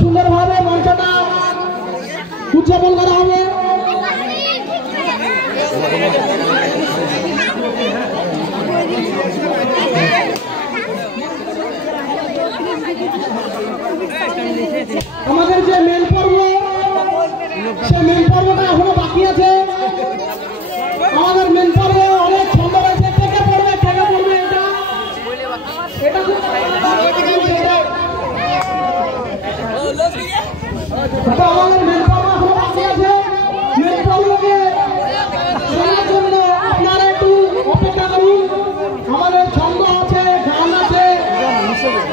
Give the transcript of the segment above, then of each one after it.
সুন্দরভাবে মঞ্চটা উদযাপন করা হবে। আমাদের যে মেন পর্ব, সেই মেন পর্বটা এখনো বাকি আছে। আমাদের মেন পর্বে অনেক ছন্দ রয়েছে। টেকে পড়বে এটা আমাদের মেন পর্ব এখনো বাকি আছে। মেন পর্বকে শোনার জন্য আপনারা একটু অপেক্ষা করুন। আমাদের ছন্দ আছে, গান আছে,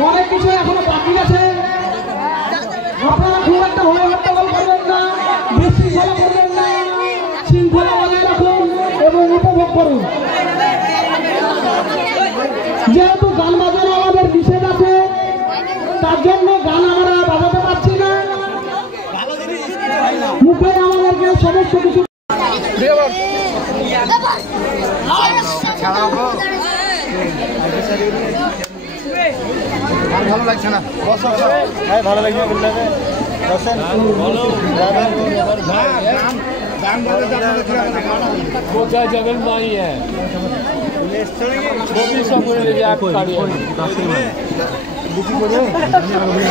অনেক কিছু এখনো বাকি আছে। আপনারা খুব একটা হয়ে হট্টগোল করবেন না, বিশৃঙ্খলা করবেন না, শৃঙ্খলা বজায় রাখুন এবং উপভোগ করুন। যেহেতু গান বাজানো আমাদের নিষেধ আছে, তার জন্য গান আমরা বাজাতে পারছি না। মুখে আমাদেরকে সমস্ত কিছু ভালো লাগছে না, ভালো লাগছে না। কোথায় যাবেন ভাই?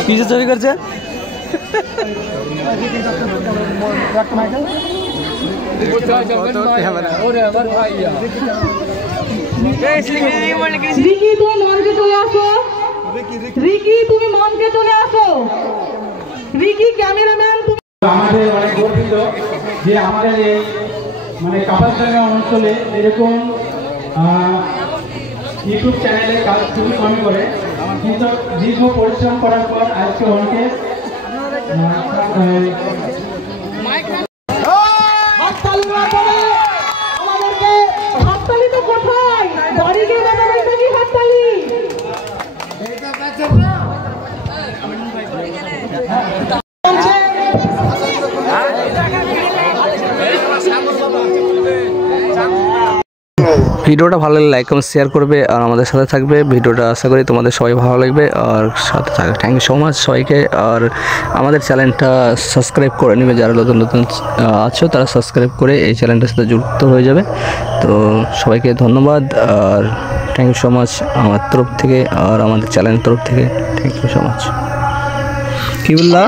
পিছে ছবি করছে। রিকি তুমি মঞ্চে চলে আসো। রিকি তুমি মঞ্চে চলে আসো। Ricky cameraman. আমাদের অনেক গর্বিত যে আমাদের এই মানে কাপাসডাঙ্গা অঞ্চলে এরকম ইউটিউব চ্যানেলে কাজ খুবই কমই করে, কিন্তু দীর্ঘ পরিশ্রম করার পর আজকে অনেকে আমাদেরকে হাততালি তো কোথায় বাড়ি গিয়ে বাজাবেন নাকি হাততালি? ভিডিওটা ভালো লাগলে লাইক কমেন্ট শেয়ার করবে আর আমাদের সাথে থাকবে। ভিডিওটা আশা করি তোমাদের সবাই ভালো লাগবে আর সাথে থাকবে। থ্যাংক ইউ সো মাচ সবাইকে। আর আমাদের চ্যানেলটা সাবস্ক্রাইব করে নেবে, যারা নতুন নতুন আছো তারা সাবস্ক্রাইব করে এই চ্যানেলটার সাথে যুক্ত হয়ে যাবে। তো সবাইকে ধন্যবাদ আর থ্যাংক ইউ সো মাচ আমার তরফ থেকে আর আমাদের চ্যানেলের তরফ থেকে। Thank you so much. কি বললা?